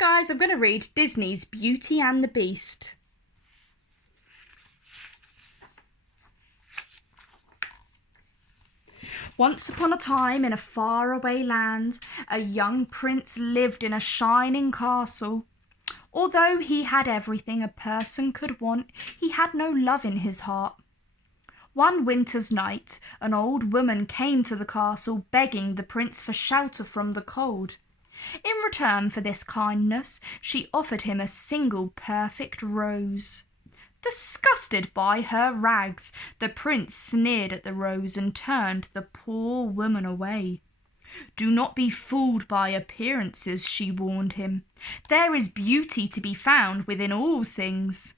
guys, I'm going to read Disney's Beauty and the Beast. Once upon a time, in a faraway land, a young prince lived in a shining castle. Although he had everything a person could want, he had no love in his heart. One winter's night, an old woman came to the castle begging the prince for shelter from the cold. In return for this kindness, she offered him a single perfect rose. Disgusted by her rags, the prince sneered at the rose and turned the poor woman away. "Do not be fooled by appearances," she warned him. "There is beauty to be found within all things."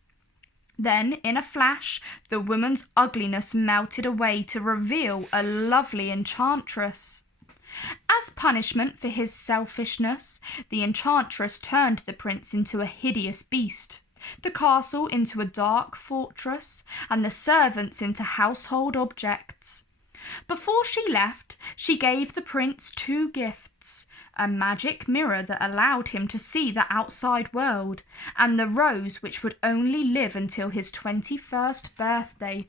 Then, in a flash, the woman's ugliness melted away to reveal a lovely enchantress. As punishment for his selfishness, the enchantress turned the prince into a hideous beast, the castle into a dark fortress, and the servants into household objects. Before she left, she gave the prince 2 gifts: a magic mirror that allowed him to see the outside world, and the rose which would only live until his 21st birthday.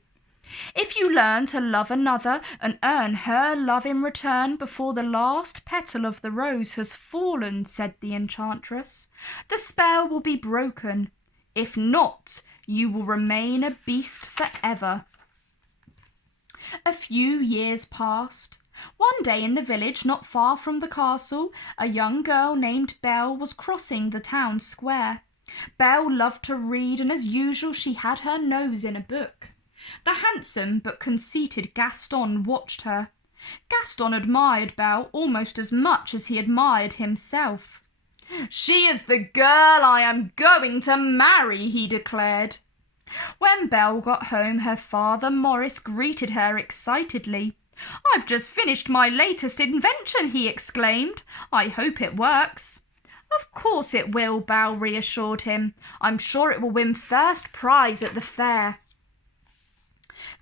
"If you learn to love another and earn her love in return before the last petal of the rose has fallen," said the enchantress, "the spell will be broken. If not, you will remain a beast forever." A few years passed. One day in the village not far from the castle, a young girl named Belle was crossing the town square. Belle loved to read, and as usual she had her nose in a book. The handsome but conceited Gaston watched her. Gaston admired Belle almost as much as he admired himself. "She is the girl I am going to marry," he declared. When Belle got home, her father Maurice greeted her excitedly. "I've just finished my latest invention," he exclaimed. "I hope it works." "Of course it will," Belle reassured him. "I'm sure it will win first prize at the fair."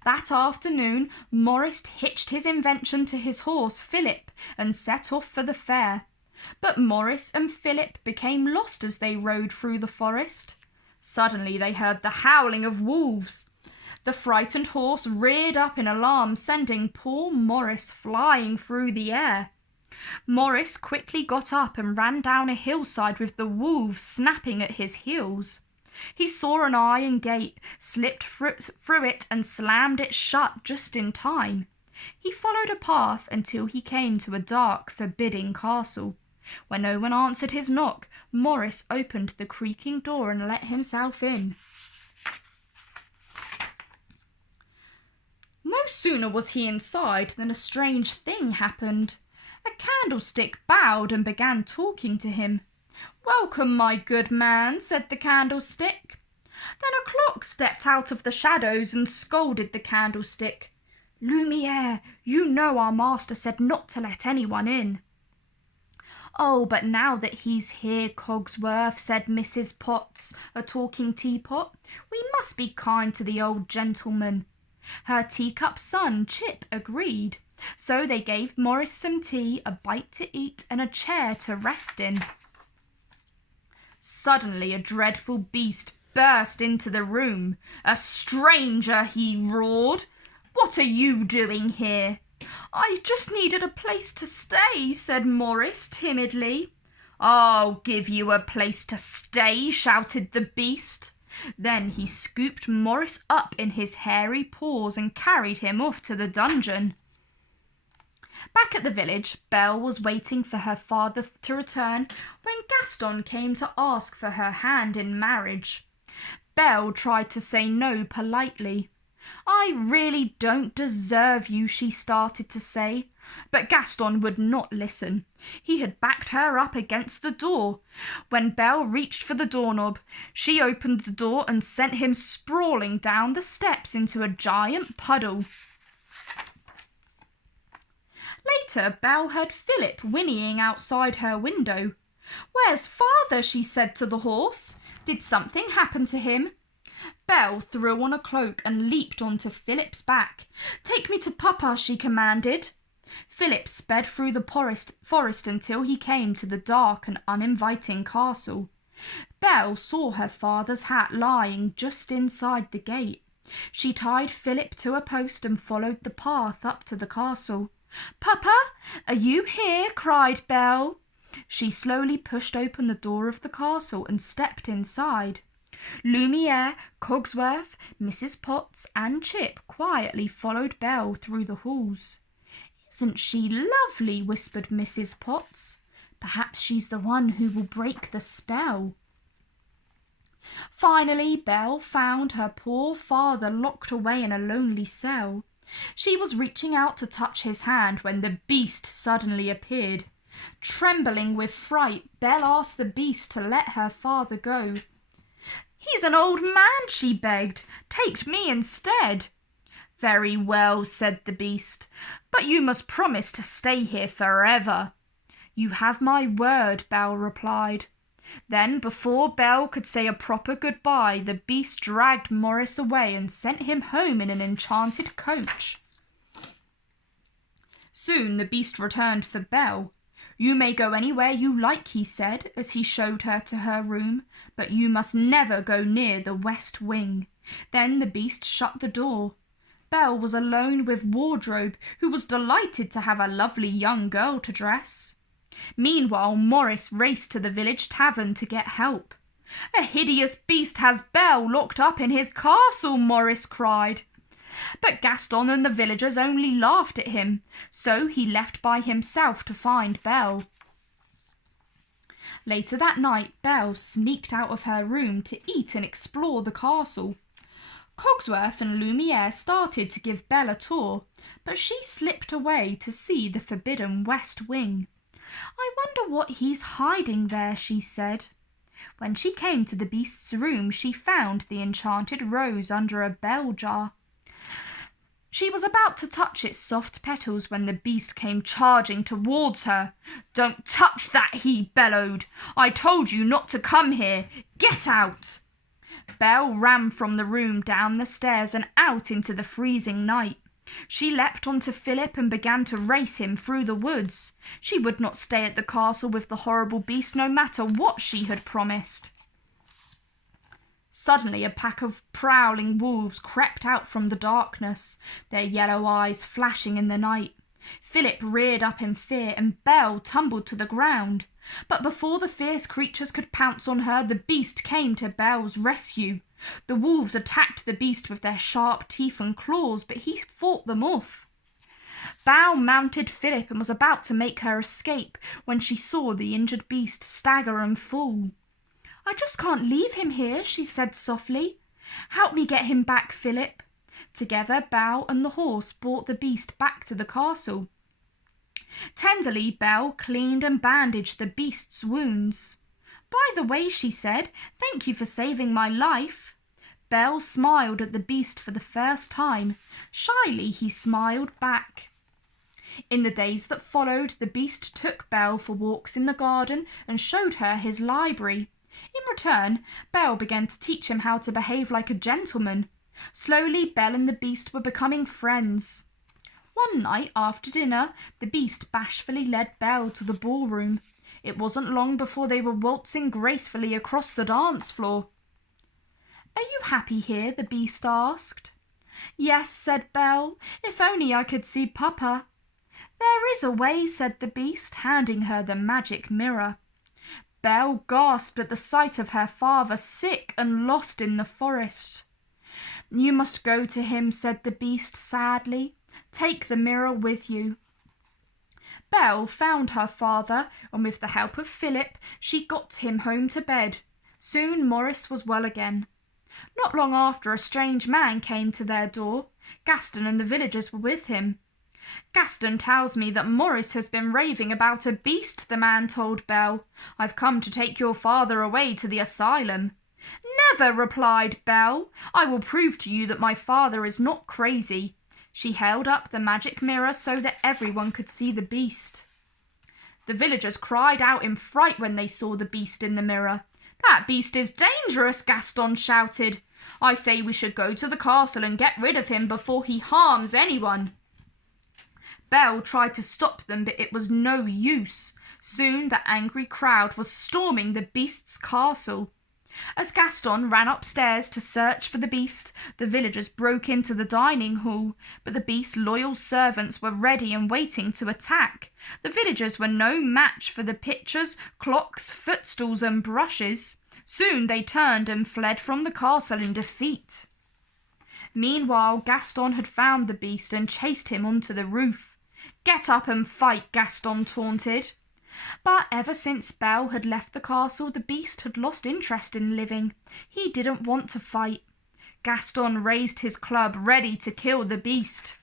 That afternoon, Maurice hitched his invention to his horse Philip and set off for the fair. But Maurice and Philip became lost as they rode through the forest. Suddenly they heard the howling of wolves. The frightened horse reared up in alarm, sending poor Maurice flying through the air. Maurice quickly got up and ran down a hillside with the wolves snapping at his heels. He saw an iron gate, slipped through it and slammed it shut just in time. He followed a path until he came to a dark, forbidding castle. When no one answered his knock, Maurice opened the creaking door and let himself in. No sooner was he inside than a strange thing happened. A candlestick bowed and began talking to him. "Welcome, my good man," said the candlestick. Then a clock stepped out of the shadows and scolded the candlestick. "Lumiere, you know our master said not to let anyone in." "Oh, but now that he's here, Cogsworth," said Mrs. Potts, a talking teapot, "we must be kind to the old gentleman." Her teacup son, Chip, agreed. So they gave Maurice some tea, a bite to eat, and a chair to rest in. Suddenly a dreadful beast burst into the room. "A stranger!" he roared. "What are you doing here?" "I just needed a place to stay," said Maurice timidly. "I'll give you a place to stay," shouted the beast. Then he scooped Maurice up in his hairy paws and carried him off to the dungeon. Back at the village, Belle was waiting for her father to return when Gaston came to ask for her hand in marriage. Belle tried to say no politely. "I really don't deserve you," she started to say, but Gaston would not listen. He had backed her up against the door. When Belle reached for the doorknob, she opened the door and sent him sprawling down the steps into a giant puddle. Later, Belle heard Philip whinnying outside her window. "Where's father?" she said to the horse. "Did something happen to him?" Belle threw on a cloak and leaped onto Philip's back. "Take me to Papa," she commanded. Philip sped through the forest until he came to the dark and uninviting castle. Belle saw her father's hat lying just inside the gate. She tied Philip to a post and followed the path up to the castle. "Papa, are you here?" cried Belle. She slowly pushed open the door of the castle and stepped inside. Lumiere, Cogsworth, Mrs. Potts, and Chip quietly followed Belle through the halls. "Isn't she lovely?" whispered Mrs. Potts. "Perhaps she's the one who will break the spell." Finally, Belle found her poor father locked away in a lonely cell. She was reaching out to touch his hand when the beast suddenly appeared. Trembling with fright, Belle asked the beast to let her father go. "He's an old man," she begged. "Take me instead." "Very well," said the beast, "but you must promise to stay here forever." "You have my word," Belle replied. Then, before Belle could say a proper goodbye, the beast dragged Morris away and sent him home in an enchanted coach. Soon the beast returned for Belle. "You may go anywhere you like," he said, as he showed her to her room, "but you must never go near the west wing." Then the beast shut the door. Belle was alone with Wardrobe, who was delighted to have a lovely young girl to dress. Meanwhile, Morris raced to the village tavern to get help. "A hideous beast has Belle locked up in his castle," Morris cried. But Gaston and the villagers only laughed at him, so he left by himself to find Belle. Later that night, Belle sneaked out of her room to eat and explore the castle. Cogsworth and Lumiere started to give Belle a tour, but she slipped away to see the forbidden west wing. "I wonder what he's hiding there," she said. When she came to the beast's room, she found the enchanted rose under a bell jar. She was about to touch its soft petals when the beast came charging towards her. "Don't touch that," he bellowed. "I told you not to come here. Get out!" Belle ran from the room, down the stairs, and out into the freezing night. She leapt onto Philip and began to race him through the woods. She would not stay at the castle with the horrible beast, no matter what she had promised. Suddenly a pack of prowling wolves crept out from the darkness, their yellow eyes flashing in the night. Philip reared up in fear, and Belle tumbled to the ground. But before the fierce creatures could pounce on her, the beast came to Belle's rescue. The wolves attacked the beast with their sharp teeth and claws, but he fought them off. Belle mounted Philip and was about to make her escape when she saw the injured beast stagger and fall. "I just can't leave him here," she said softly. "Help me get him back, Philip." Together, Belle and the horse brought the beast back to the castle. Tenderly, Belle cleaned and bandaged the beast's wounds. "By the way," she said, "thank you for saving my life." Belle smiled at the beast for the first time. Shyly, he smiled back. In the days that followed, the beast took Belle for walks in the garden and showed her his library. In return, Belle began to teach him how to behave like a gentleman. Slowly, Belle and the beast were becoming friends. One night after dinner, the beast bashfully led Belle to the ballroom. It wasn't long before they were waltzing gracefully across the dance floor. "Are you happy here?" the beast asked. "Yes," said Belle. "If only I could see Papa." "There is a way," said the beast, handing her the magic mirror. Belle gasped at the sight of her father, sick and lost in the forest. "You must go to him," said the beast sadly. "Take the mirror with you." Belle found her father, and with the help of Philip, she got him home to bed. Soon Morris was well again. Not long after, a strange man came to their door. Gaston and the villagers were with him. "Gaston tells me that Morris has been raving about a beast," the man told Belle. "I've come to take your father away to the asylum." "Never," replied Belle. "I will prove to you that my father is not crazy." She held up the magic mirror so that everyone could see the beast. The villagers cried out in fright when they saw the beast in the mirror. "That beast is dangerous," Gaston shouted. "I say we should go to the castle and get rid of him before he harms anyone." Belle tried to stop them, but it was no use. Soon the angry crowd was storming the Beast's castle. As Gaston ran upstairs to search for the Beast, the villagers broke into the dining hall, but the Beast's loyal servants were ready and waiting to attack. The villagers were no match for the pictures, clocks, footstools, and brushes. Soon they turned and fled from the castle in defeat. Meanwhile, Gaston had found the Beast and chased him onto the roof. "Get up and fight," Gaston taunted. But ever since Belle had left the castle, the Beast had lost interest in living. He didn't want to fight. Gaston raised his club, ready to kill the Beast.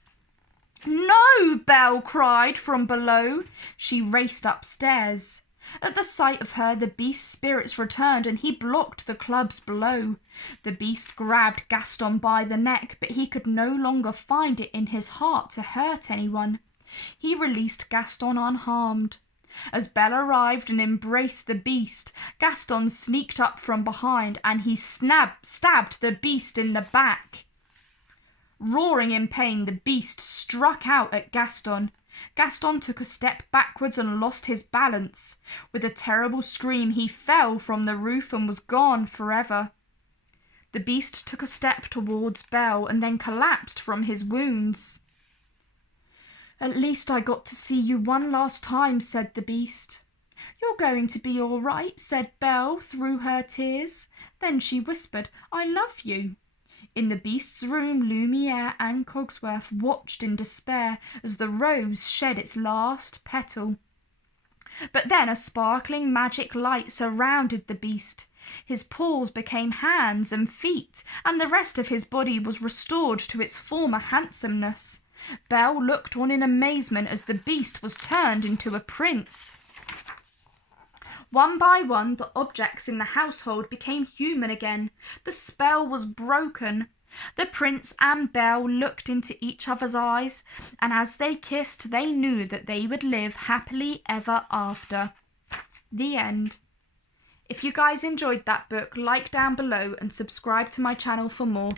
"No!" Belle cried from below. She raced upstairs. At the sight of her, the Beast's spirits returned and he blocked the club's blow. The Beast grabbed Gaston by the neck, but he could no longer find it in his heart to hurt anyone. He released Gaston unharmed. As Belle arrived and embraced the Beast, Gaston sneaked up from behind and he stabbed the Beast in the back. Roaring in pain, the Beast struck out at Gaston. Gaston took a step backwards and lost his balance. With a terrible scream, he fell from the roof and was gone forever. The Beast took a step towards Belle and then collapsed from his wounds. "At least I got to see you one last time," said the Beast. "You're going to be all right," said Belle through her tears. Then she whispered, "I love you." In the Beast's room, Lumiere and Cogsworth watched in despair as the rose shed its last petal. But then a sparkling magic light surrounded the Beast. His paws became hands and feet, and the rest of his body was restored to its former handsomeness. Belle looked on in amazement as the Beast was turned into a prince. One by one, the objects in the household became human again. The spell was broken. The prince and Belle looked into each other's eyes, and as they kissed, they knew that they would live happily ever after. The end. If you guys enjoyed that book, like down below and subscribe to my channel for more.